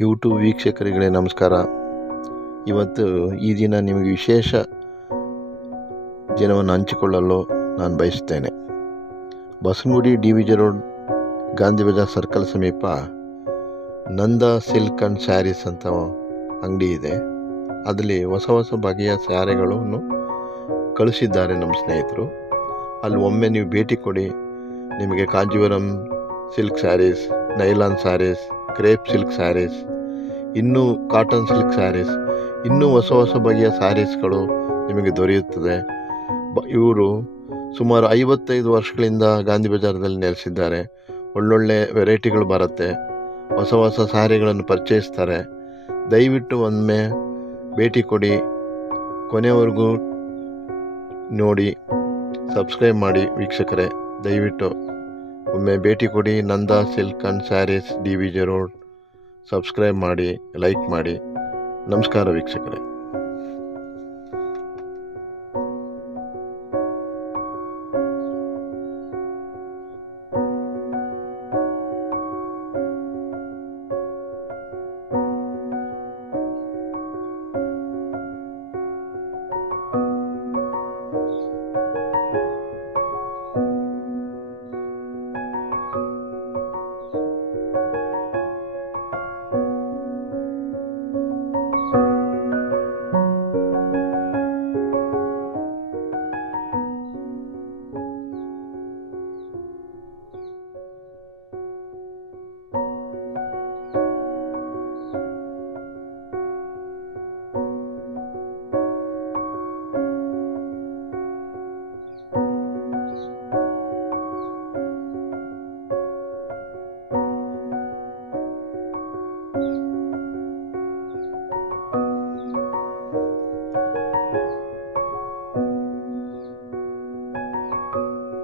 YouTube ವೀಕ್ಷಕರಿಗೆ ನಮಸ್ಕಾರ. ಇವತ್ತು ಈ ದಿನ ನಿಮಗೆ ವಿಶೇಷ ದಿನವನ್ನು ಹಂಚಿಕೊಳ್ಳಲು ನಾನು ಬಯಸುತ್ತೇನೆ. ಬಸವನಗುಡಿ ಡಿ.ವಿ.ಜಿ. ರೋಡ್ ಗಾಂಧಿ ಬಜಾರ್ ಸರ್ಕಲ್ ಸಮೀಪ ನಂದಾ ಸಿಲ್ಕ್ ಆ್ಯಂಡ್ ಸ್ಯಾರೀಸ್ ಅಂತ ಅಂಗಡಿ ಇದೆ. ಅದರಲ್ಲಿ ಹೊಸ ಬಗೆಯ ಸ್ಯಾರಿಗಳನ್ನು ಕಳಿಸಿದ್ದಾರೆ ನಮ್ಮ ಸ್ನೇಹಿತರು. ಅಲ್ಲಿ ಒಮ್ಮೆ ನೀವು ಭೇಟಿ ಕೊಡಿ. ನಿಮಗೆ Kanjeevaram silk sarees, nylon sarees, crepe silk sarees, ಇನ್ನೂ ಕಾಟನ್ ಸಿಲ್ಕ್ ಸ್ಯಾರೀಸ್, ಇನ್ನೂ ಹೊಸ ಬಗೆಯ ಸ್ಯಾರೀಸ್ಗಳು ನಿಮಗೆ ದೊರೆಯುತ್ತದೆ. ಇವರು ಸುಮಾರು 55 ವರ್ಷಗಳಿಂದ ಗಾಂಧಿ ಬಜಾರದಲ್ಲಿ ನೆಲೆಸಿದ್ದಾರೆ. ಒಳ್ಳೊಳ್ಳೆ ವೆರೈಟಿಗಳು ಬರುತ್ತೆ, ಹೊಸ ಸ್ಯಾರಿಗಳನ್ನು ಪರಿಚಯಿಸ್ತಾರೆ. ದಯವಿಟ್ಟು ಒಮ್ಮೆ ಭೇಟಿ ಕೊಡಿ, ಕೊನೆವರೆಗೂ ನೋಡಿ, ಸಬ್ಸ್ಕ್ರೈಬ್ ಮಾಡಿ ವೀಕ್ಷಕರೇ. ದಯವಿಟ್ಟು ಒಮ್ಮೆ ಭೇಟಿ ಕೊಡಿ. Nanda silk and saris, DVG. Road. Subscribe ಮಾಡಿ, ಲೈಕ್ ಮಾಡಿ. ನಮಸ್ಕಾರ ವೀಕ್ಷಕರೇ.